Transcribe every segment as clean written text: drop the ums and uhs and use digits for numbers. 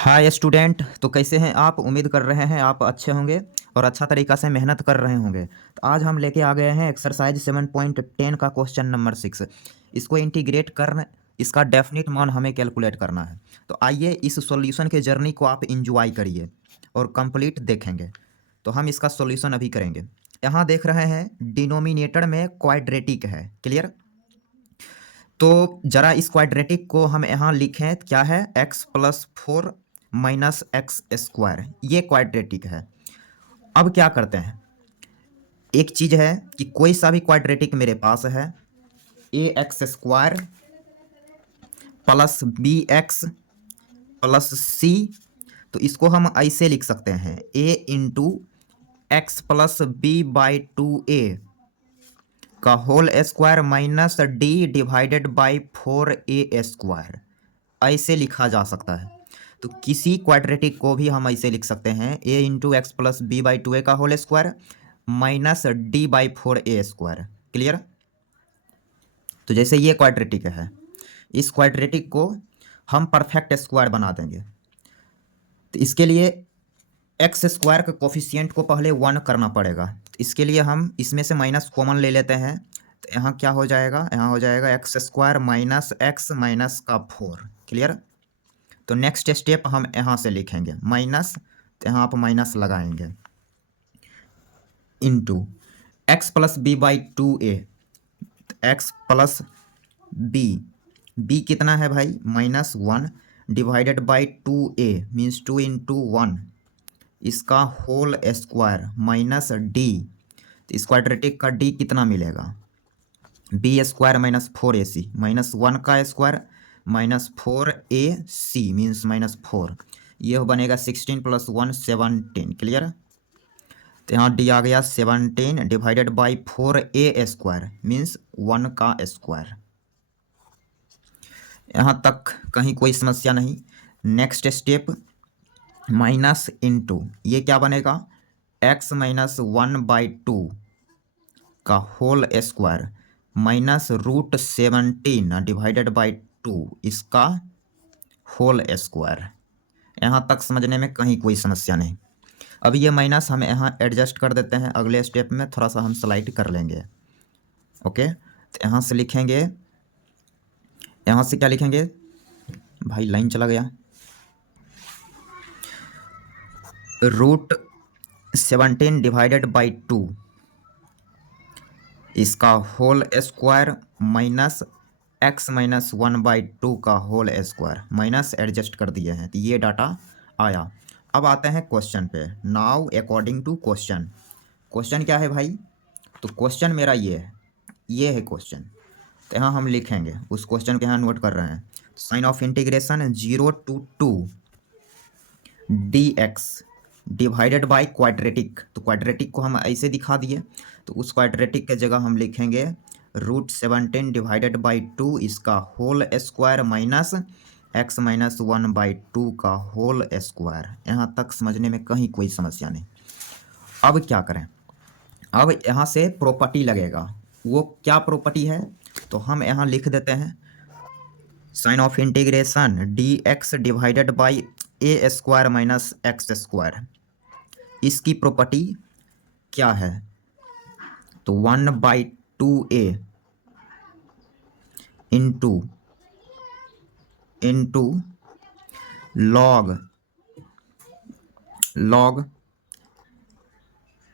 Hi student. तो कैसे हैं आप? उम्मीद कर रहे हैं आप अच्छे होंगे और अच्छा तरीक़ा से मेहनत कर रहे होंगे। तो आज हम लेके आ गए हैं एक्सरसाइज 7.10 का क्वेश्चन नंबर 6। इसको इंटीग्रेट करना, इसका डेफिनिट मान हमें कैलकुलेट करना है। तो आइए इस सॉल्यूशन के जर्नी को आप इंजॉय करिए और कंप्लीट देखेंगे। तो हम इसका सॉल्यूशन अभी करेंगे। यहाँ देख रहे हैं डिनोमिनेटर में क्वाड्रेटिक है। क्लियर? तो जरा इस क्वाड्रेटिक को हम यहाँ लिखें, क्या है? x+4 माइनस एक्स स्क्वायर, ये क्वाड्रेटिक है। अब क्या करते हैं, एक चीज़ है कि कोई सा भी क्वाड्रेटिक मेरे पास है, ax² plus bx plus c, तो इसको हम ऐसे लिख सकते हैं a into X plus B by 2a का whole square minus D divided by 4a², ऐसे लिखा जा सकता है। तो किसी क्वाड्रेटिक को भी हम ऐसे लिख सकते हैं a into X plus B by 2a का whole square minus D by 4a²। Clear? तो जैसे ये क्वाड्रेटिक है, इस क्वाड्रेटिक को हम परफेक्ट स्क्वायर बना देंगे। तो इसके लिए एक्स स्क्वायर के कोफिशिएंट को पहले 1 करना पड़ेगा। तो इसके लिए हम इसमें से माइनस कॉमन ले लेते हैं। तो यहाँ क्या हो जाएगा? यहाँ हो जाएगा x² माइनस एक्स माइनस का 4। क्लियर? तो नेक्स्ट स्टेप हम यहाँ से लिखेंगे माइनस, तो यहाँ आप माइनस लगाएंगे, into X plus B by 2a, X plus B कितना है भाई? -1 divided by 2a means 2 into 1, इसका होल स्क्वायर माइनस डी। तो इस क्वाड्रेटिक का डी कितना मिलेगा? b² माइनस 4ac माइनस 1 का स्क्वायर माइनस 4ac मीन्स -4, ये बनेगा 16 प्लस 1 17। क्लियर? तो यहाँ डी आ गया 17 डिवाइडेड बाई 4a² मीन्स 1 का स्क्वायर। यहाँ तक कहीं कोई समस्या नहीं। नेक्स्ट स्टेप माइनस इंटू, ये क्या बनेगा? x माइनस 1/2 का whole square minus √17 divided by 2, इसका होल स्क्वायर। यहाँ तक समझने में कहीं कोई समस्या नहीं। अब ये माइनस हम यहाँ एडजस्ट कर देते हैं, अगले स्टेप में थोड़ा सा हम स्लाइड कर लेंगे। ओके, तो यहाँ से लिखेंगे, यहाँ से क्या लिखेंगे भाई? लाइन चला गया। √17 डिवाइडेड बाई 2, इसका whole square minus x minus 1/2 का होल स्क्वायर, माइनस एडजस्ट कर दिए हैं। तो ये डाटा आया। अब आते हैं क्वेश्चन पे। Now according to question, question क्या है भाई? तो क्वेश्चन मेरा ये है क्वेश्चन। तो यहाँ हम लिखेंगे, उस क्वेश्चन के यहाँ नोट कर रहे हैं। Sign of integration 0 to 2 dx divided by quadratic. तो क्वाड्रेटिक को हम ऐसे दिखा दिए, तो उस क्वाड्रेटिक के जगह हम लिखेंगे √17 डिवाइडेड बाई 2, इसका whole square minus x minus 1/2 का होल स्क्वायर। यहाँ तक समझने में कहीं कोई समस्या नहीं। अब क्या करें? अब यहाँ से प्रॉपर्टी लगेगा। वो क्या प्रॉपर्टी है? तो हम यहाँ लिख देते हैं sign of integration dx divided by a² minus x²। इसकी प्रॉपर्टी क्या है? तो 1/2a into log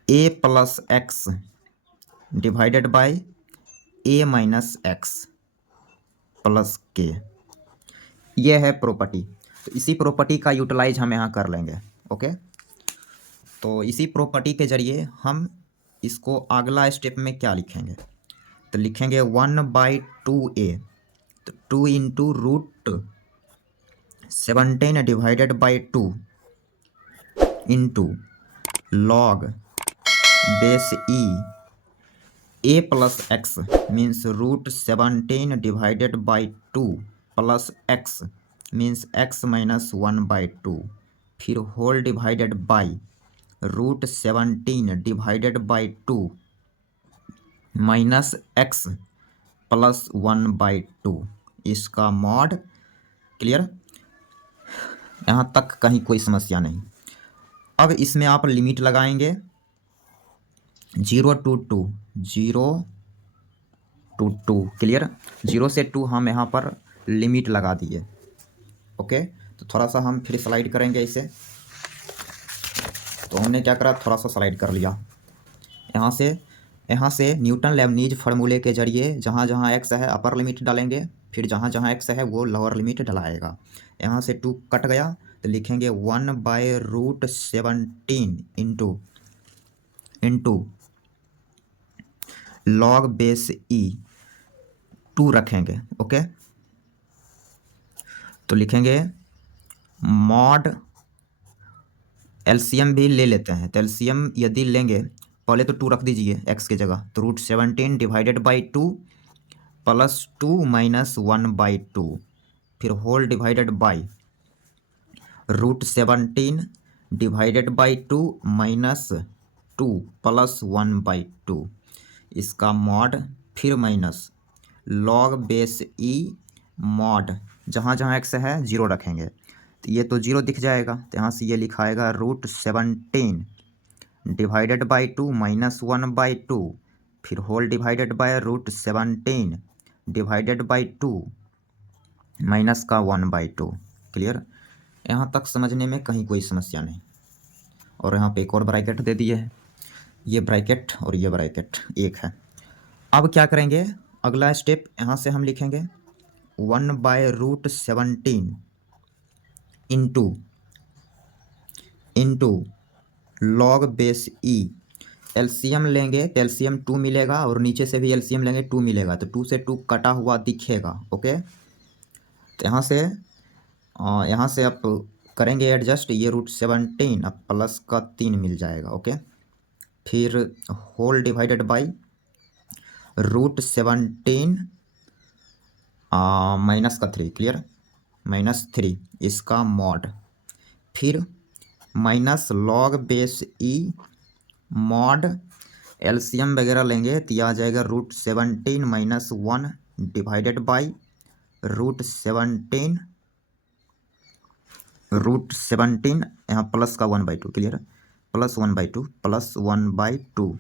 a plus X divided by a minus X plus के, ये है प्रॉपर्टी। तो इसी प्रॉपर्टी का यूटिलाइज हम यहाँ कर लेंगे। ओके, तो इसी प्रॉपर्टी के जरिए हम इसको अगला स्टेप में क्या लिखेंगे? तो लिखेंगे 1/2a, तो 2 into √17 divided by 2 into log base a plus X means √17 divided by 2 plus X means x minus 1/2, फिर whole divided by √17 divided by 2 minus x plus 1/2, इसका मॉड। क्लियर? यहाँ तक कहीं कोई समस्या नहीं। अब इसमें आप लिमिट लगाएंगे 0 to 2, 0 to 2, क्लियर। 0 से 2 हम यहाँ पर लिमिट लगा दिए। ओके, तो थोड़ा सा हम फिर स्लाइड करेंगे इसे। तो हमने क्या करा, थोड़ा सा स्लाइड कर लिया यहाँ से न्यूटन लेबनीज फार्मूले के जरिए जहाँ जहाँ एक्स है अपर लिमिट डालेंगे, फिर जहाँ जहाँ एक्स है वो लोअर लिमिट डलाएगा। यहाँ से 2 कट गया तो लिखेंगे 1/√17 इंटू लॉग बेस ई 2 रखेंगे। ओके, तो लिखेंगे मॉड, एलसीएम भी ले लेते हैं। तो एलसीएम यदि लेंगे, पहले तो 2 रख दीजिए एक्स की जगह, तो √17 डिवाइडेड बाई 2 प्लस 2 माइनस 1/2, फिर whole divided by √17 divided by 2 minus 2 plus 1/2, इसका मॉड, फिर माइनस लॉग बेस ई मॉड, जहाँ जहाँ एक्स है 0 रखेंगे तो ये तो 0 दिख जाएगा। तो यहाँ से ये लिखाएगा √17 डिवाइडेड बाई 2 माइनस 1/2, फिर whole divided by √17 divided by 2 minus का 1/2, क्लियर। यहाँ तक समझने में कहीं कोई समस्या नहीं। और यहाँ पे एक और ब्रैकेट दे दिए है, ये ब्रैकेट और ये ब्रैकेट एक है। अब क्या करेंगे, अगला स्टेप यहाँ से हम लिखेंगे 1/√17 इंटू लॉग बेस ई। एलसीएम लेंगे तो एलसीएम 2 मिलेगा, और नीचे से भी एलसीएम लेंगे 2 मिलेगा, तो 2 से 2 कटा हुआ दिखेगा। ओके, तो यहाँ से आप करेंगे एडजस्ट, ये √17 अब प्लस का 3 मिल जाएगा। ओके, फिर होल डिवाइडेड बाई √17 माइनस का 3, क्लियर, -3 इसका मॉड, फिर माइनस लॉग बेस ई मॉड, एलसीएम वगैरह लेंगे तो यह आ जाएगा √17 माइनस 1 डिवाइडेड बाई √17 यहाँ प्लस का 1/2, क्लियर, प्लस 1/2 प्लस 1/2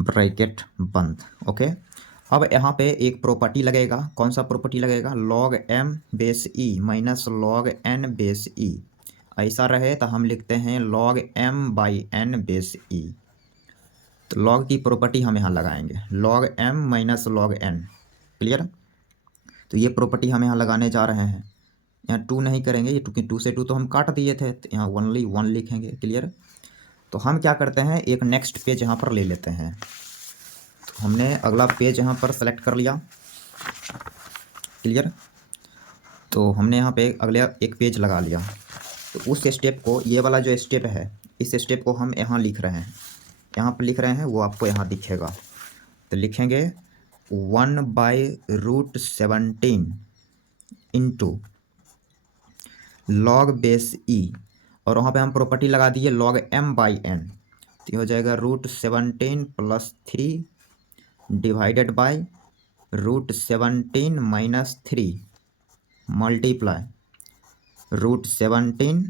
ब्रैकेट बंद। ओके, अब यहाँ पे एक प्रॉपर्टी लगेगा, कौन सा प्रॉपर्टी लगेगा, log m base e minus log n base e। ऐसा रहे तो हम लिखते हैं log m/n बेस e। तो log की प्रॉपर्टी हम यहाँ लगाएंगे, log m minus log n, clear. तो ये प्रॉपर्टी हम यहाँ लगाने जा रहे हैं। यहाँ 2 नहीं करेंगे, क्योंकि 2 से 2 तो हम काट दिए थे, तो यहाँ ओनली 1 लिखेंगे, क्लियर। तो हम क्या करते हैं, एक नेक्स्ट पेज यहाँ पर ले लेते हैं। तो हमने अगला पेज यहाँ पर सेलेक्ट कर लिया, क्लियर। तो हमने यहाँ पे अगले एक पेज लगा लिया। तो उस स्टेप को, ये वाला जो स्टेप है, इस स्टेप को हम यहाँ लिख रहे हैं, यहाँ पर लिख रहे हैं, वो आपको यहाँ दिखेगा। तो लिखेंगे 1/√17 इंटू लॉग बेस ई, और वहाँ पे हम प्रॉपर्टी लगा दिए log m/n, तो ये हो जाएगा √17 plus 3 divided by √17 minus 3 multiply √17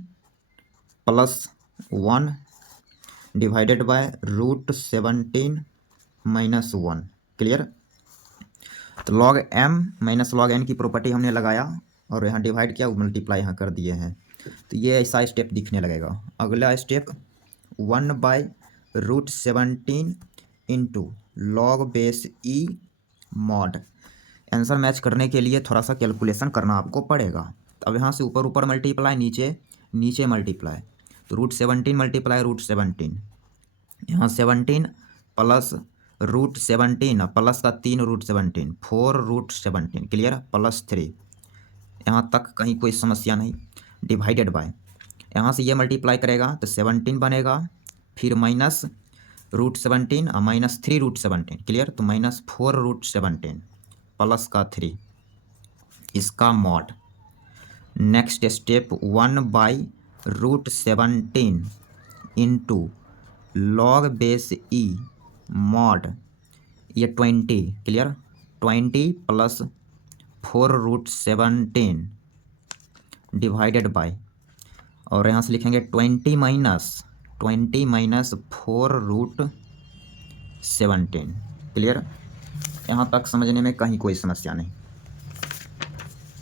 plus 1 divided by √17 minus 1, clear. तो log m minus log n की प्रॉपर्टी हमने लगाया, और यहाँ डिवाइड किया, मल्टीप्लाई यहाँ कर दिए हैं। तो ये ऐसा स्टेप दिखने लगेगा। अगला स्टेप 1/√17 इंटू लॉग बेस ई मॉड। आंसर मैच करने के लिए थोड़ा सा कैलकुलेशन करना आपको पड़ेगा। तो अब यहाँ से ऊपर ऊपर मल्टीप्लाई, नीचे नीचे मल्टीप्लाई, तो √17 मल्टीप्लाई √17, यहाँ 17 प्लस √17 प्लस का 3 √17 4 √17, क्लियर, प्लस 3, यहाँ तक कहीं कोई समस्या नहीं। डिवाइडेड बाय, यहाँ से ये मल्टीप्लाई करेगा तो 17 बनेगा, फिर माइनस √17 माइनस 3 √17, क्लियर, तो माइनस 4 √17 प्लस का 3, इसका mod. Next step 1/√17 into log base ई मॉड, ये 20, क्लियर, 20 प्लस 4 √17 डिवाइडेड बाय, और यहाँ से लिखेंगे 20 माइनस 4√17। क्लियर? यहाँ तक समझने में कहीं कोई समस्या नहीं।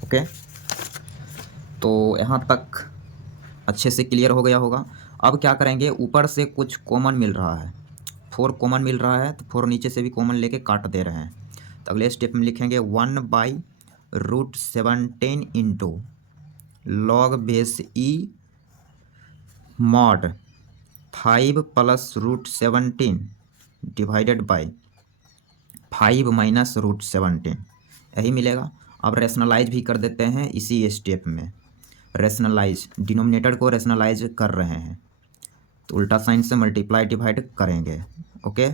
ओके, तो यहाँ तक अच्छे से क्लियर हो गया होगा। अब क्या करेंगे, ऊपर से कुछ कॉमन मिल रहा है, 4 कॉमन मिल रहा है, तो 4 नीचे से भी कॉमन लेके काट दे रहे हैं। तो अगले स्टेप में लिखेंगे 1/√17 into log base E mod 5 + √17 divided by 5 minus √17, यही मिलेगा। अब रेशनलाइज भी कर देते हैं इसी स्टेप में। रेशनलाइज, डिनोमिनेटर को रेशनलाइज कर रहे हैं, तो उल्टा साइन से मल्टीप्लाई डिवाइड करेंगे। ओके,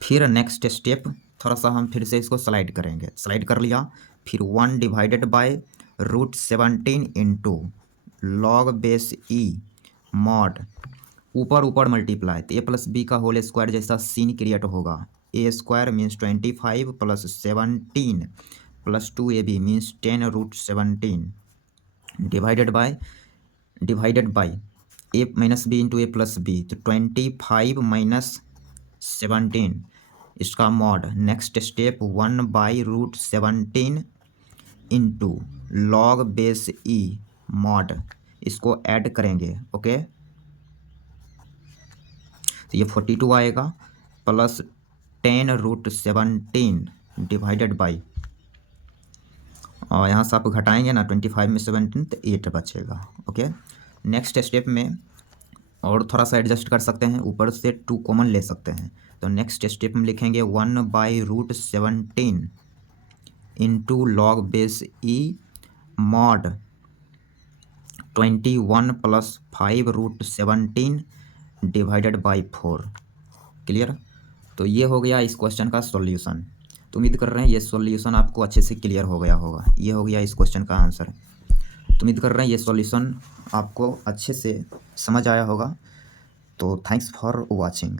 फिर नेक्स्ट स्टेप थोड़ा सा हम फिर से इसको स्लाइड करेंगे। स्लाइड कर लिया, फिर 1 divided by √17 into log base E mod, ऊपर ऊपर मल्टीप्लाई, तो a + b का होल स्क्वायर जैसा सीन क्रिएट होगा। a² means 25 + 17 + 2ab means 10√17 divided by a minus b into a + b, तो 25 माइनस 17 इसका mod. Next step 1/√17 into log base ई mod, इसको add करेंगे। ओके, तो ये 42 आएगा प्लस 10√17 डिवाइडेड बाई, और यहाँ से आप घटाएंगे ना 25 में 17 तो 8 बचेगा। ओके, नेक्स्ट स्टेप में और थोड़ा सा एडजस्ट कर सकते हैं, ऊपर से 2 कॉमन ले सकते हैं। तो नेक्स्ट स्टेप में लिखेंगे 1/√17 into log base E mod 21 + 5√17 divided by 4। Clear? तो ये हो गया इस क्वेश्चन का सॉल्यूशन। तो उम्मीद कर रहे हैं ये सॉल्यूशन आपको अच्छे से क्लियर हो गया होगा। ये हो गया इस क्वेश्चन का आंसर। तो उम्मीद कर रहे हैं ये सॉल्यूशन आपको अच्छे से समझ आया होगा। तो थैंक्स फॉर वॉचिंग।